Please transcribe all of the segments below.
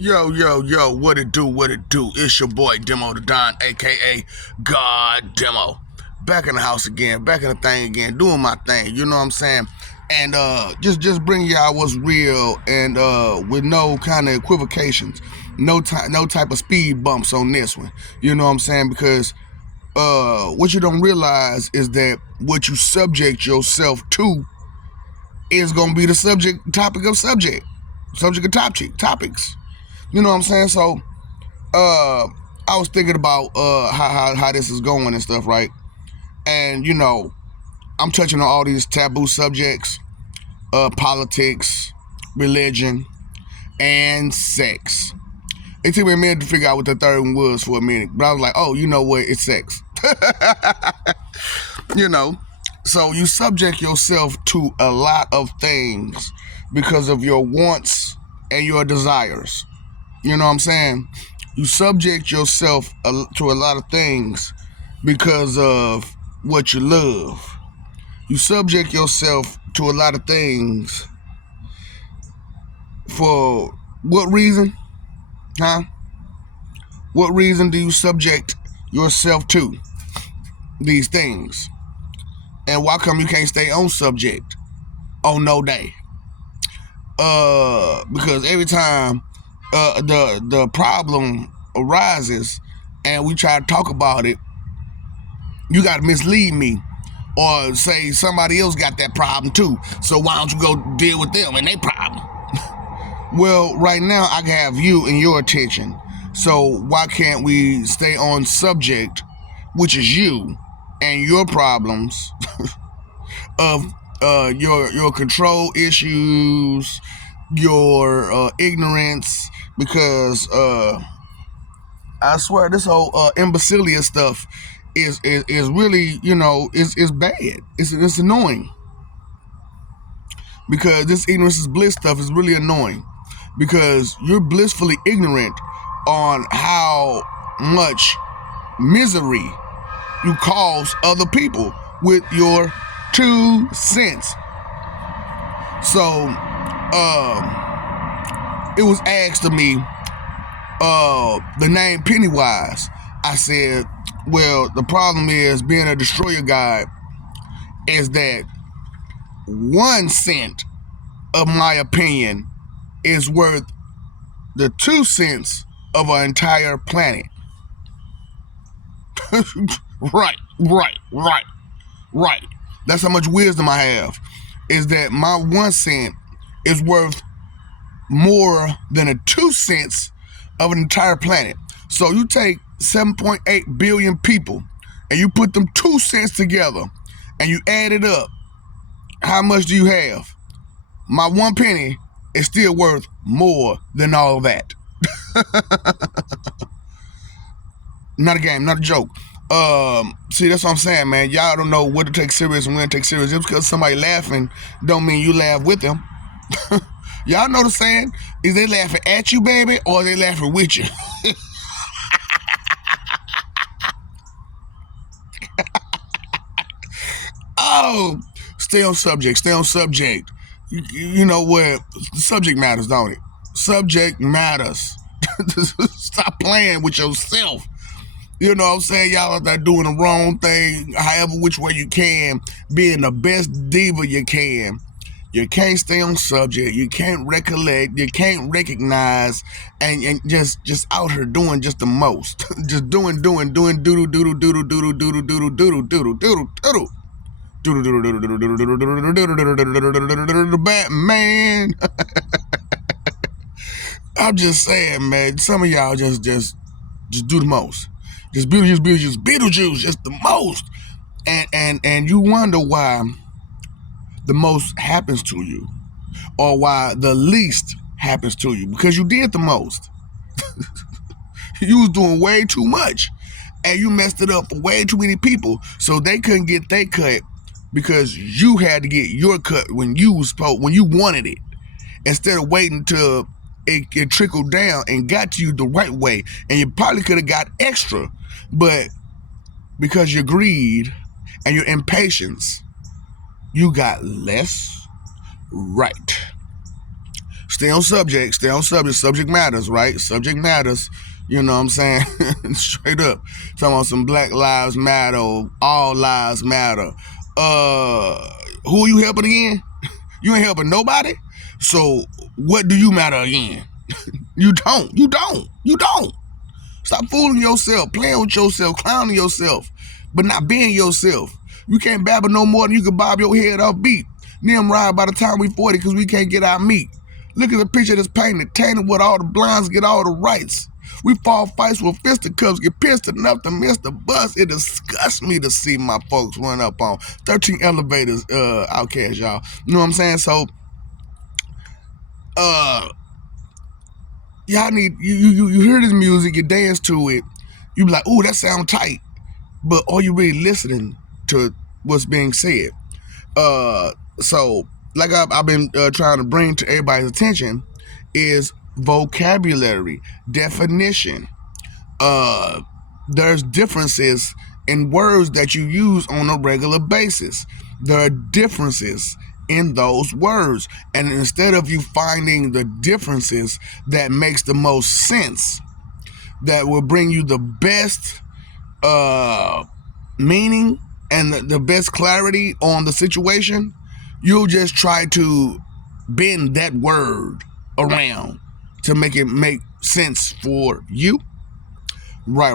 Yo, yo, yo, what it do, what it do? It's your boy Demo the Don, aka God Demo. Back in the house again, back in the thing again, doing my thing, you know what I'm saying? And just bring y'all what's real and with no kind of equivocations, no type of speed bumps on this one. You know what I'm saying? Because what you don't realize is that what you subject yourself to is gonna be the subject of topics. You know what I'm saying? So I was thinking about how this is going and stuff, right? And I'm touching on all these taboo subjects, politics, religion, and sex. It took me a minute to figure out what the third one was for a minute, but I was like, oh, you know what? It's sex. you know, so you subject yourself to a lot of things because of your wants and your desires. You know what I'm saying? You subject yourself to a lot of things because of what you love. You subject yourself to a lot of things for what reason? Huh? What reason do you subject yourself to these things? And why come you can't stay on subject on no day? Because every time the problem arises and we try to talk about it, you got to mislead me or say somebody else got that problem too. So why don't you go deal with them and their problem? Well, right now I have you and your attention. So why can't we stay on subject, which is you and your problems of your control issues, your ignorance? Because I swear this whole imbecilia stuff is really is bad. It's annoying because this ignorance is bliss stuff is really annoying because you're blissfully ignorant on how much misery you cause other people with your 2 cents. So it was asked of me the name Pennywise. I said, well, the problem is being a destroyer guy is that 1 cent of my opinion is worth the 2 cents of an entire planet. Right. That's how much wisdom I have. Is that my 1 cent is worth more than a 2 cents of an entire planet. So you take 7.8 billion people and you put them 2 cents together and you add it up. How much do you have? My 1 penny is still worth more than all that. Not a game, not a joke. See, that's what I'm saying, man. Y'all don't know what to take serious and when to take serious. Just because somebody laughing don't mean you laugh with them. Y'all know the saying? Is they laughing at you, baby, or they laughing with you? Oh, stay on subject. You know what? Subject matters, don't it? Subject matters. Stop playing with yourself. You know what I'm saying? Y'all out there doing the wrong thing, however which way you can, being the best diva you can. You can't stay on subject. You can't recollect. You can't recognize, and just out here doing just the most. Just doing doodle doodle doodle doodle doodle doodle doodle doodle doodle doodle. Batman. I'm just saying, man. Some of y'all just do the most. Just Beetlejuice, just the most. And you wonder why the most happens to you, or why the least happens to you, because you did the most. You was doing way too much, and you messed it up for way too many people, so they couldn't get their cut because you had to get your cut when you wanted it, instead of waiting till it trickled down and got to you the right way. And you probably could have got extra, but because your greed and your impatience, you got less. Right. Stay on subject. Stay on subject. Subject matters, right? Subject matters. You know what I'm saying? Straight up. Talking about some Black Lives Matter, all lives matter. Who are you helping again? You ain't helping nobody. So what do you matter again? You don't. You don't. You don't. Stop fooling yourself, playing with yourself, clowning yourself, but not being yourself. You can't babble no more than you can bob your head off beat. Nimrod by the time we 40 because we can't get our meat. Look at the picture that's painted, tainted with all the blinds, get all the rights. We fall fights with fisticuffs, get pissed enough to miss the bus. It disgusts me to see my folks run up on 13 elevators, Outcast, y'all. You know what I'm saying? So, y'all need, you hear this music, you dance to it, you be like, ooh, that sound tight. But are you really listening to what's being said? So, like I've been trying to bring to everybody's attention is vocabulary, definition. There's differences in words that you use on a regular basis. There are differences in those words. And instead of you finding the differences that makes the most sense, that will bring you the best meaning and the best clarity on the situation, you'll just try to bend that word around to make it make sense for you. Right.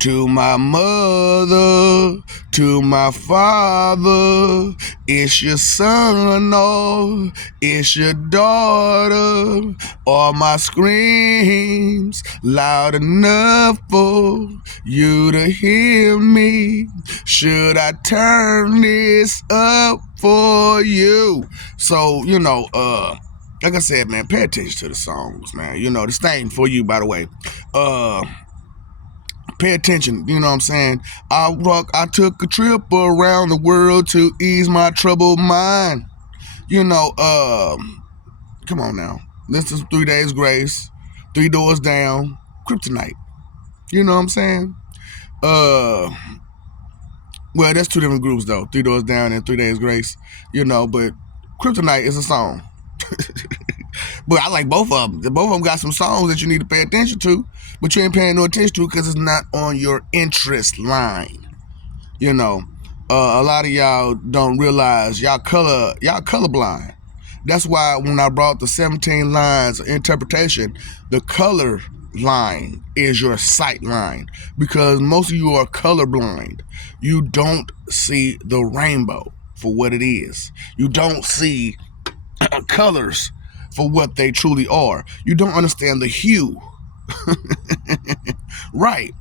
To my mother, to my father, it's your son or it's your daughter. Are my screams loud enough for you to hear me? Should I turn this up for you? So, like I said, man, pay attention to the songs, man. This thing for you, by the way. Pay attention, you know what I'm saying? I took a trip around the world to ease my troubled mind. Come on now. This is 3 Days Grace, 3 Doors Down, Kryptonite. You know what I'm saying? Well, that's two different groups though. 3 Doors Down and 3 Days Grace. But Kryptonite is a song. But I like both of them. Both of them got some songs that you need to pay attention to, but you ain't paying no attention to because it's not on your interest line. A lot of y'all don't realize y'all colorblind. That's why when I brought the 17 lines of interpretation, the color line is your sight line, because most of you are colorblind. You don't see the rainbow for what it is. You don't see colors for what they truly are. You don't understand the hue. Right.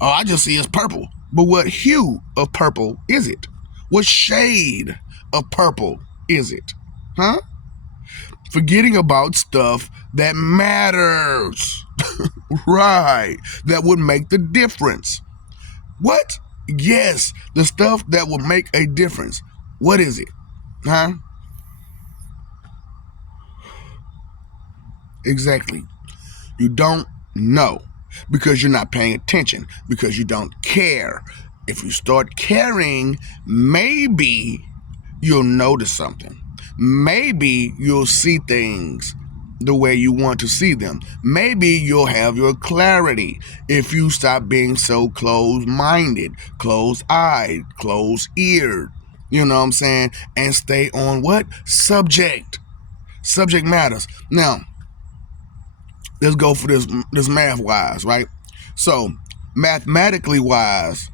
Oh, I just see it's purple. But what hue of purple is it? What shade of purple is it? Huh? Forgetting about stuff that matters. Right. That would make the difference. What? Yes, the stuff that will make a difference. What is it? Huh? Exactly. You don't know because you're not paying attention, because you don't care. If you start caring, maybe you'll notice something. Maybe you'll see things the way you want to see them. Maybe you'll have your clarity if you stop being so closed-minded, closed-eyed, closed-eared. You know what I'm saying? And stay on what? Subject. Subject matters. Now, let's go for this math-wise, right? So, mathematically wise,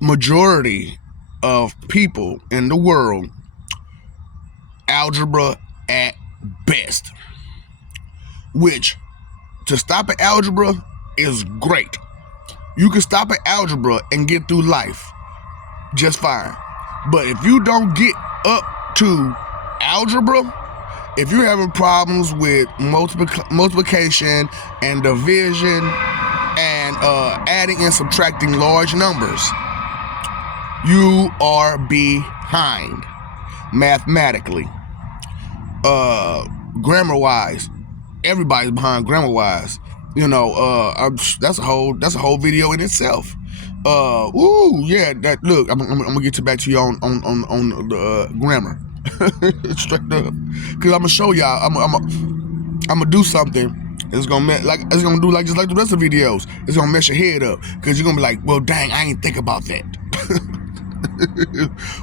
majority of people in the world, algebra at best. Which, to stop at algebra is great. You can stop at algebra and get through life just fine. But if you don't get up to algebra, if you're having problems with multiplication and division and adding and subtracting large numbers, you are behind mathematically. Grammar-wise, everybody's behind grammar-wise. That's a whole video in itself. Look, I'm gonna get back to you on the grammar. Straight up. Cause I'm gonna show y'all. I'm gonna do something. It's gonna do like just like the rest of the videos. It's gonna mess your head up. Cause you're gonna be like, well, dang, I ain't think about that.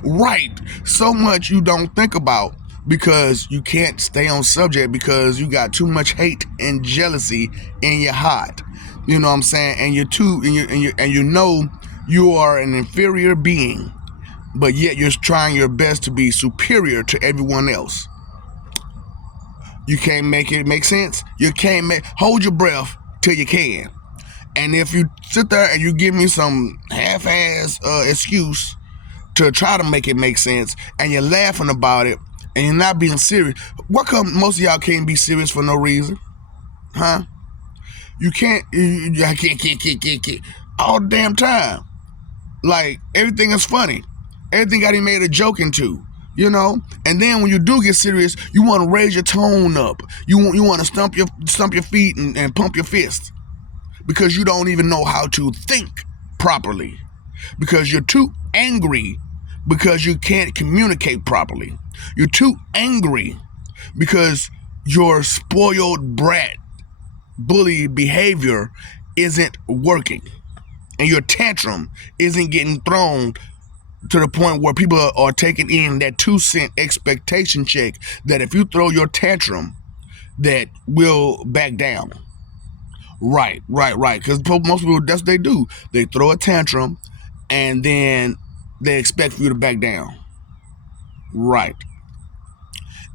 Right. So much you don't think about because you can't stay on subject because you got too much hate and jealousy in your heart. You know what I'm saying? And you know you are an inferior being, but yet you're trying your best to be superior to everyone else. You can't make it make sense. You can't hold your breath till you can. And if you sit there and you give me some half-ass excuse to try to make it make sense, and you're laughing about it, and you're not being serious, what come most of y'all can't be serious for no reason? Huh? You can't, I can't, all the damn time. Like, everything is funny. Everything got him made a joke into, you know? And then when you do get serious, you want to raise your tone up. You want to stump your feet and pump your fist. Because you don't even know how to think properly. Because you're too angry because you can't communicate properly. You're too angry because your spoiled brat bully behavior isn't working. And your tantrum isn't getting thrown to the point where people are taking in that 2-cent expectation check that if you throw your tantrum, that will back down. Right. Because most people, that's what they do. They throw a tantrum, and then they expect for you to back down. Right.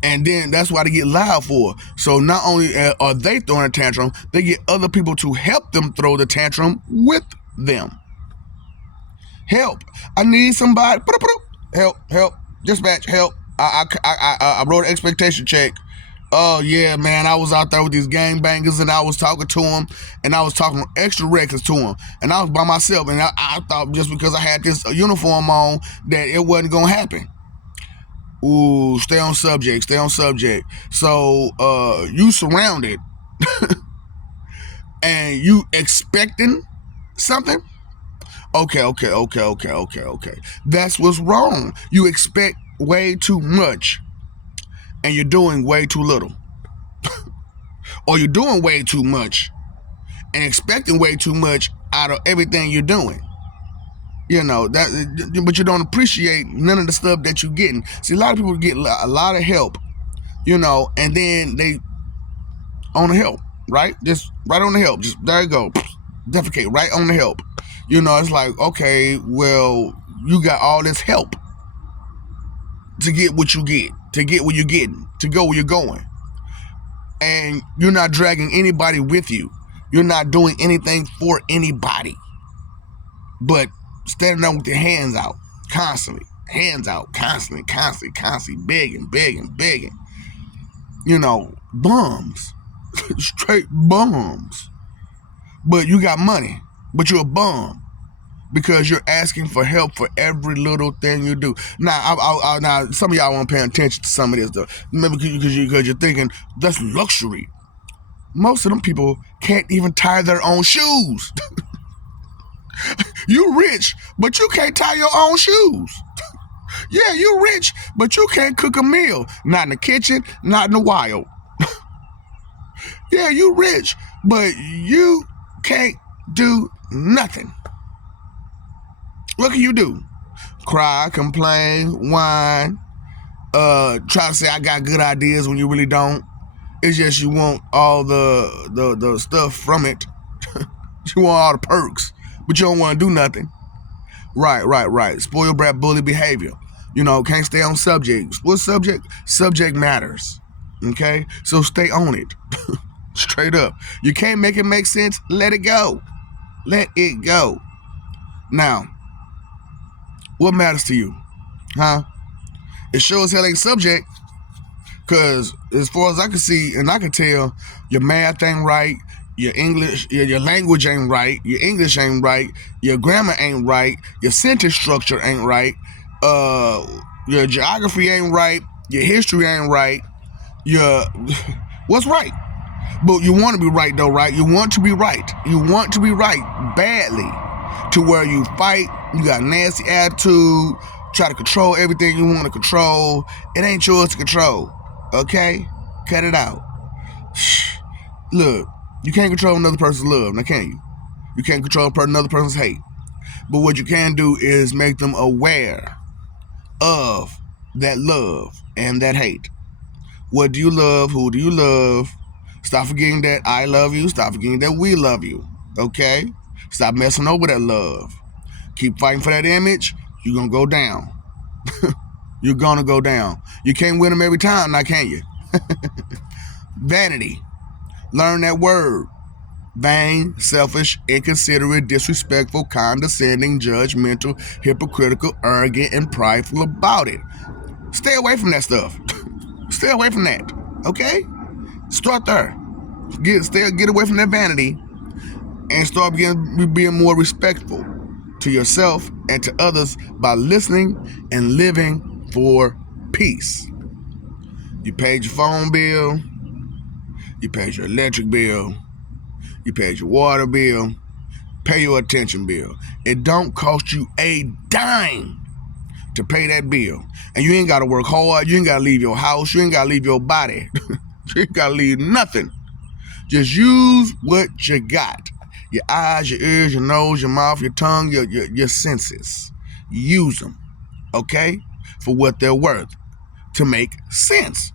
And then that's why they get loud for. So not only are they throwing a tantrum, they get other people to help them throw the tantrum with them. Help. I need somebody. Help. Dispatch, help. I wrote an expectation check. Oh, yeah, man, I was out there with these gangbangers, and I was talking to them, and I was talking extra reckless to them, and I was by myself, and I thought just because I had this uniform on that it wasn't going to happen. Ooh, stay on subject. So, you surrounded, and you expecting something? Okay. That's what's wrong. You expect way too much, and you're doing way too little. Or you're doing way too much and expecting way too much out of everything you're doing. You know, but you don't appreciate none of the stuff that you're getting. See, a lot of people get a lot of help, you know, and then they on the help, right? Just right on the help. Just there you go. Defecate right on the help. You know, it's like, okay, well, you got all this help to get what you get, to get where you're getting, to go where you're going. And you're not dragging anybody with you. You're not doing anything for anybody. But standing there with your hands out, constantly. Hands out, constantly, begging. You know, bums. Straight bums. But you got money. But you're a bum. Because you're asking for help for every little thing you do. Now, now some of y'all won't pay attention to some of this stuff. Maybe because you're thinking, that's luxury. Most of them people can't even tie their own shoes. You rich, but you can't tie your own shoes. Yeah, you rich, but you can't cook a meal. Not in the kitchen, not in the wild. Yeah, you rich, but you can't do nothing. What can you do? Cry, complain, whine, try to say I got good ideas when you really don't. It's just you want all the stuff from it. You want all the perks, but you don't want to do nothing. Right. Spoiled brat bully behavior. You know, can't stay on subject. What subject? Subject matters. Okay? So stay on it. Straight up. You can't make it make sense? Let it go. Now, what matters to you? Huh? It sure as hell ain't subject. Because as far as I can see and I can tell, your math ain't right, your English, your language ain't right, your English ain't right, your grammar ain't right, your sentence structure ain't right, your geography ain't right, your history ain't right, what's right? But you want to be right though, right? You want to be right. You want to be right badly. To where you fight, you got nasty attitude, Try to control everything you want to control. It ain't yours to control. Okay? Cut it out. Look, you can't control another person's love, now can you? You can't control another person's hate. But what you can do is make them aware of that love and that hate. What do you love? Who do you love? Stop forgetting that I love you. Stop forgetting that we love you. Okay? Stop messing over that love. Keep fighting for that image. You're going to go down. You're going to go down. You can't win them every time, now can you? Vanity. Learn that word. Vain, selfish, inconsiderate, disrespectful, condescending, judgmental, hypocritical, arrogant, and prideful about it. Stay away from that stuff. Stay away from that. Okay? Start there. Get away from that vanity and start being more respectful to yourself and to others by listening and living for peace. You paid your phone bill. You paid your electric bill. You paid your water bill. Pay your attention bill. It don't cost you a dime to pay that bill. And you ain't got to work hard. You ain't got to leave your house. You ain't got to leave your body. You ain't got to leave nothing. Just use what you got. Your eyes, your ears, your nose, your mouth, your tongue, your senses. Use them, okay, for what they're worth to make sense.